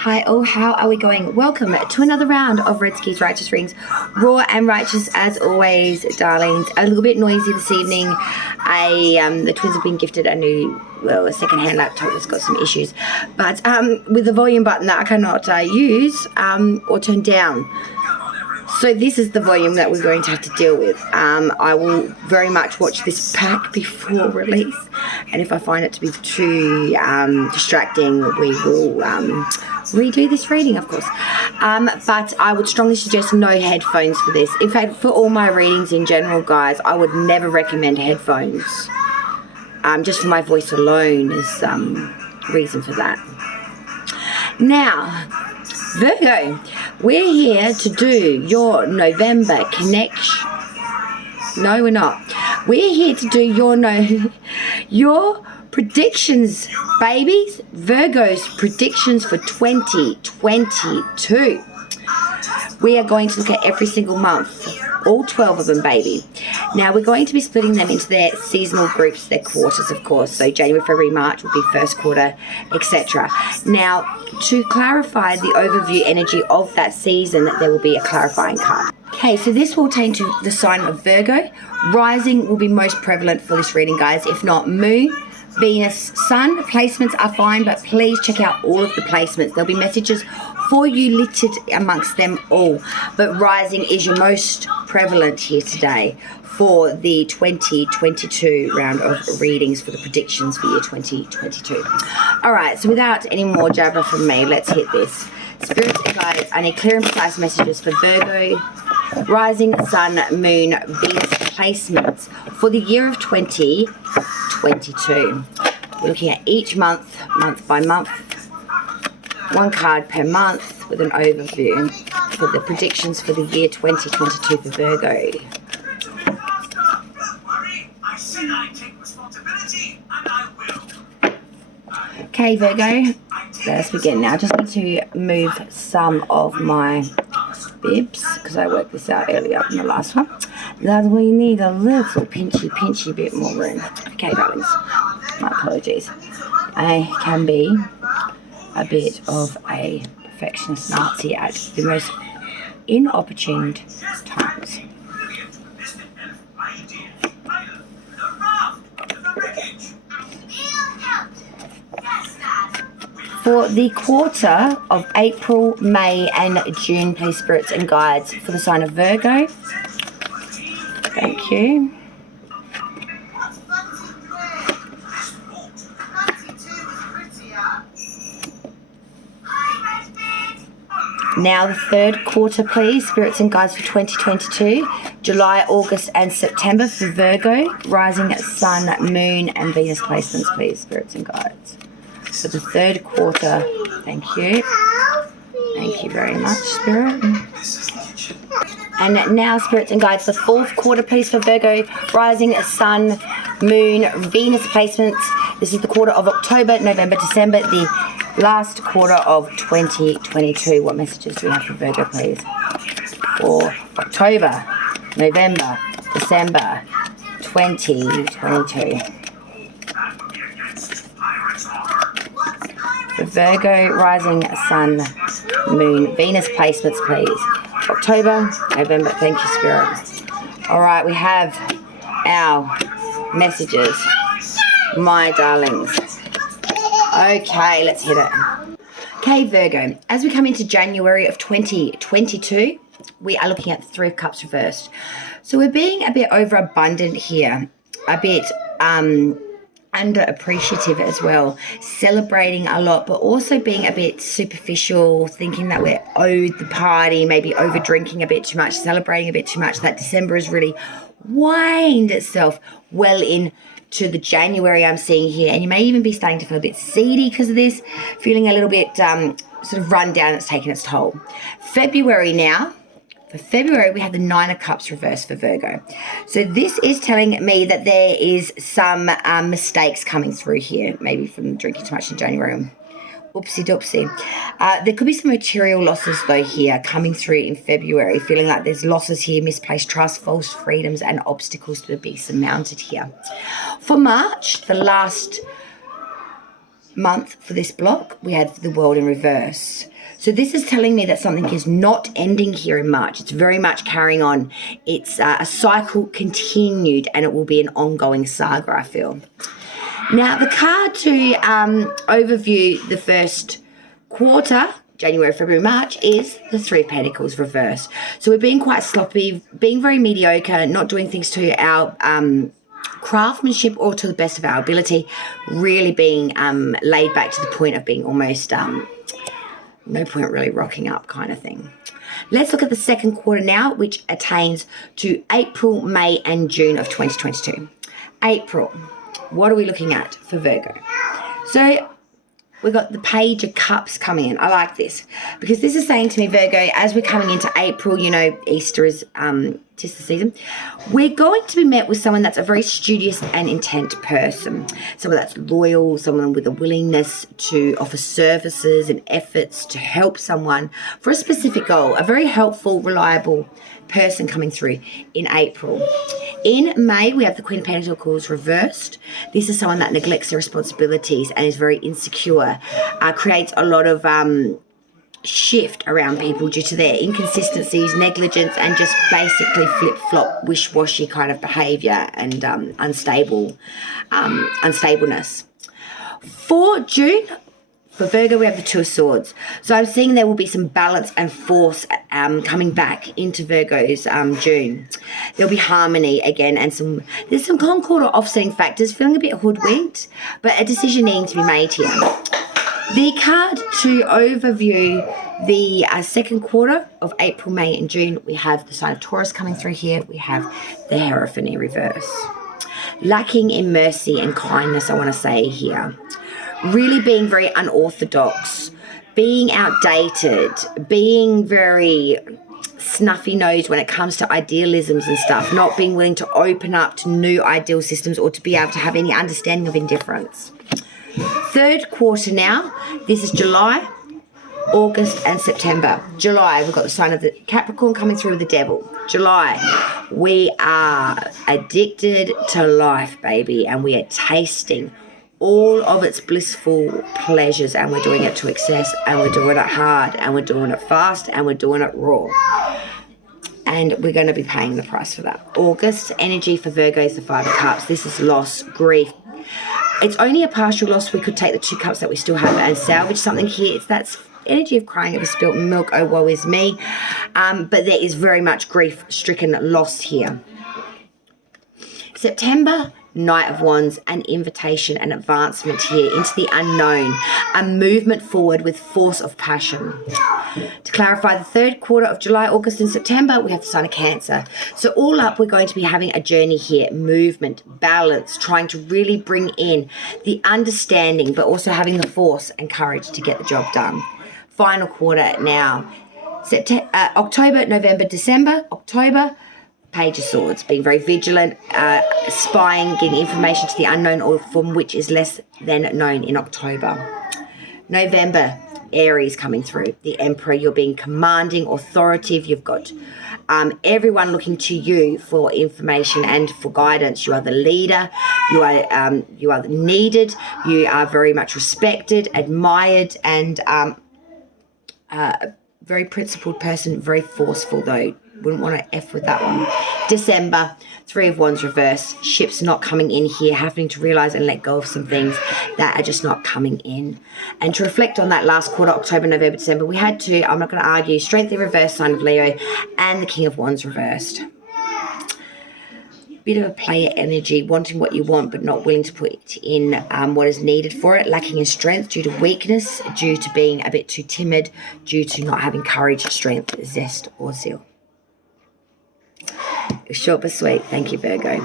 Hi all, how are we going? Welcome to another round of Red Skis Righteous Readings. Raw and righteous as always, darlings. A little bit noisy this evening. The twins have been gifted a second-hand laptop that's got some issues. But with the volume button that I cannot use or turn down. So this is the volume that we're going to have to deal with. I will very much watch this pack before release. And if I find it to be too distracting, we will redo this reading, of course. But I would strongly suggest no headphones for this. In fact, for all my readings in general, guys, I would never recommend headphones. Just for my voice alone is reason for that. Now, Virgo, we're here to do your November connection. No, we're not. We're here to do your predictions, babies. Virgo's predictions for 2022. We are going to look at every single month, all 12 of them, baby. Now, we're going to be splitting them into their seasonal groups, their quarters, of course. So January, February, March will be first quarter, etc. Now, to clarify the overview energy of that season, there will be a clarifying card. Okay, so this will pertain to the sign of Virgo. Rising will be most prevalent for this reading, guys. If not, Moon, Venus, Sun. Placements are fine, but please check out all of the placements. There'll be messages for you littered amongst them all. But rising is your most prevalent here today for the 2022 round of readings for the predictions for year 2022. All right, so without any more jabber from me, let's hit this. Spirits and guides, I need clear and precise messages for Virgo, rising, sun, moon, Venus placements for the year of 2022. We're looking at each month, month by month, one card per month with an overview for the predictions for the year 2022 for Virgo. Okay, Virgo, let's begin now. I just need to move some of my bibs because I worked this out earlier in the last one. That we need a little pinchy bit more room. Okay, darlings, my apologies. I can be a bit of a perfectionist Nazi at the most inopportune times. For the quarter of April, May and June, please, spirits and guides, for the sign of Virgo. Thank you. Now the third quarter, please, spirits and guides for 2022. July, August and September for Virgo. Rising, sun, moon and Venus placements, please, spirits and guides. For the third quarter, thank you. Thank you very much, Spirit. And now, spirits and guides, the fourth quarter, please, for Virgo. Rising, sun, moon, Venus placements. This is the quarter of October, November, December, the last quarter of 2022. What messages do we have for Virgo, please? For October, November, December, 2022. For Virgo, rising, sun, moon, Venus placements, please. October, November, thank you, Spirit. All right, we have our messages, my darlings. Okay, let's hit it. Okay, Virgo, as we come into January of 2022, we are looking at the Three of Cups reversed. So we're being a bit overabundant here, a bit underappreciative as well, celebrating a lot, but also being a bit superficial, thinking that we're owed the party, maybe over drinking a bit too much, celebrating a bit too much. That December has really wined itself well into the January I'm seeing here, and you may even be starting to feel a bit seedy because of this, feeling a little bit sort of run down. It's taking its toll. February now. For February, we have the Nine of Cups reversed for Virgo. So this is telling me that there is some mistakes coming through here, maybe from drinking too much in January. Oopsie doopsie. There could be some material losses, though, here coming through in February, feeling like there's losses here, misplaced trust, false freedoms, and obstacles to be surmounted here. For March, the last month for this block, we had the World in reverse. So this is telling me that something is not ending here in March. It's very much carrying on. It's a cycle continued, and it will be an ongoing saga, I feel. Now, the card to overview the first quarter, January, February, March, is the Three of Pentacles reversed. So we're being quite sloppy, being very mediocre, not doing things to our craftsmanship or to the best of our ability, really being laid back to the point of being almost no point really rocking up kind of thing. Let's look at the second quarter now, which attains to April, May, and June of 2022. April, what are we looking at for Virgo? So we've got the Page of Cups coming in. I like this because this is saying to me, Virgo, as we're coming into April, you know, Easter is just the season, we're going to be met with someone that's a very studious and intent person, someone that's loyal, someone with a willingness to offer services and efforts to help someone for a specific goal, a very helpful, reliable person coming through in April. In May, we have the Queen of Pentacles reversed. This is someone that neglects their responsibilities and is very insecure, creates a lot of shift around people due to their inconsistencies, negligence, and just basically flip-flop, wish-washy kind of behaviour and unstableness. For June, for Virgo, we have the Two of Swords. So I'm seeing there will be some balance and force coming back into Virgo's June. There'll be harmony again, and there's some concord or offsetting factors, feeling a bit hoodwinked, but a decision needing to be made here. The card to overview the second quarter of April, May, and June, we have the sign of Taurus coming through here. We have the Hierophant in reverse. Lacking in mercy and kindness, I want to say here. Really being very unorthodox, being outdated, being very snuffy-nosed when it comes to idealisms and stuff, not being willing to open up to new ideal systems or to be able to have any understanding of indifference. Third quarter now, this is July, August, and September. July, we've got the sign of the Capricorn coming through with the Devil. July, we are addicted to life, baby, and we are tasting all of its blissful pleasures, and we're doing it to excess, and we're doing it hard, and we're doing it fast, and we're doing it raw. And we're going to be paying the price for that. August energy for Virgo is the Five of Cups. This is loss, grief. It's only a partial loss. We could take the Two Cups that we still have and salvage something here. It's that energy of crying over spilt milk, oh woe is me. But there is very much grief-stricken loss here. September, Knight of Wands, an invitation, an advancement here into the unknown, a movement forward with force of passion. To clarify, the third quarter of July, August, and September, we have the sign of Cancer. So all up, we're going to be having a journey here, movement, balance, trying to really bring in the understanding, but also having the force and courage to get the job done. Final quarter now, October, November, December. October, Page of Swords, being very vigilant, spying, getting information to the unknown or from which is less than known in October. November, Aries coming through. The Emperor, you're being commanding, authoritative. You've got everyone looking to you for information and for guidance. You are the leader. You are needed. You are very much respected, admired, and a very principled person, very forceful though. Wouldn't want to F with that one. December, Three of Wands reverse. Ships not coming in here, having to realize and let go of some things that are just not coming in. And to reflect on that last quarter, October, November, December, we had two, I'm not going to argue, Strength in reverse, sign of Leo, and the King of Wands reversed. Bit of a player energy, wanting what you want but not willing to put in what is needed for it, lacking in strength due to weakness, due to being a bit too timid, due to not having courage, strength, zest, or zeal. Short but sweet. Thank you, Virgo.